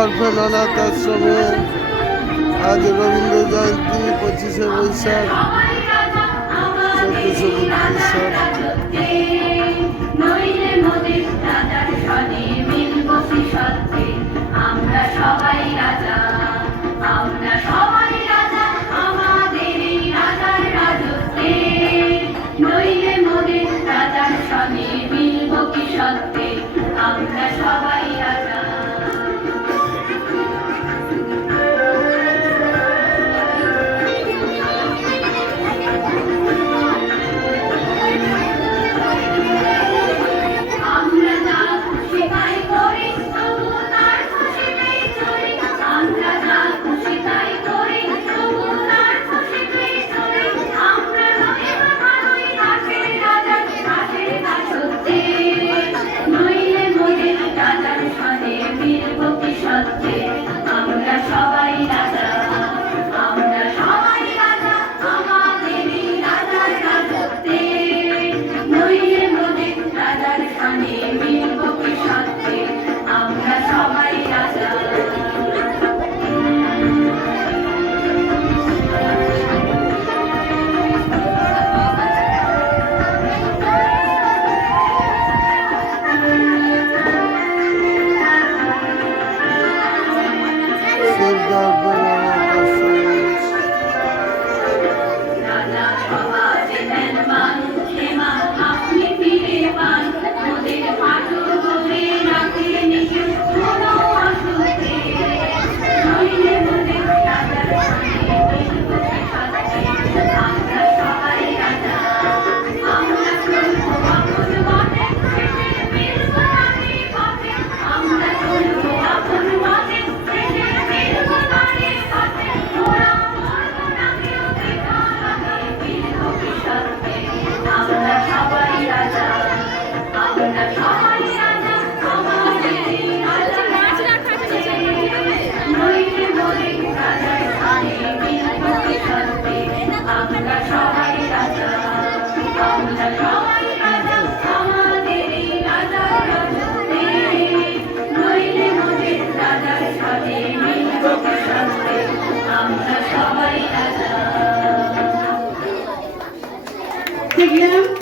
অরফান অনাথ আশ্রমে আজ রবীন্দ্র জয়ন্তী 25শে বৈশাখ 1432 আমরা সবাই রাজা, আমরা সবাই রাজা, আমাদের এই রাজার রাজত্বে। নইলে মোদের রাজার সনে মিলব কি সত্যে, আমরা সবাই রাজা। আমরা সবাই রাজা, আমরা সবাই রাজা, আমাদের রাজার রাজত্বে। নইলে মোদের রাজার সনে মিলব কি সত্যে, আমরা সবাই রাজা। রাজা সমাজে দেন মান, সে মান আপনি ফিরে পান। মোদের পাথর করে রাখে নিজে কোনো অসুখে। নইলে মোদের রাজার সনে মিলব কি সত্যে, আমরা সবাই রাজা। আমরা চলবো আপন মতে, শেষে মিলব নারী পথে। আমরা চলবো আপন মতে, শেষে মিলব নারী পথে। ওরা মরব না কেউ বিধানে, মিলব কি সত্যে, আমরা সবাই রাজা, আমরা সবাই রাজা, আমাদের রাজার রাজত্বে। নইলে মোদের রাজার সনে মিলব কি সত্যে, আমরা সবাই রাজা, আমরা সবাই রাজা, আমাদের রাজার রাজত্বে। নইলে মোদের রাজার সনে মিলব কি সত্যে, আমরা সবাই রাজা। দেখলাম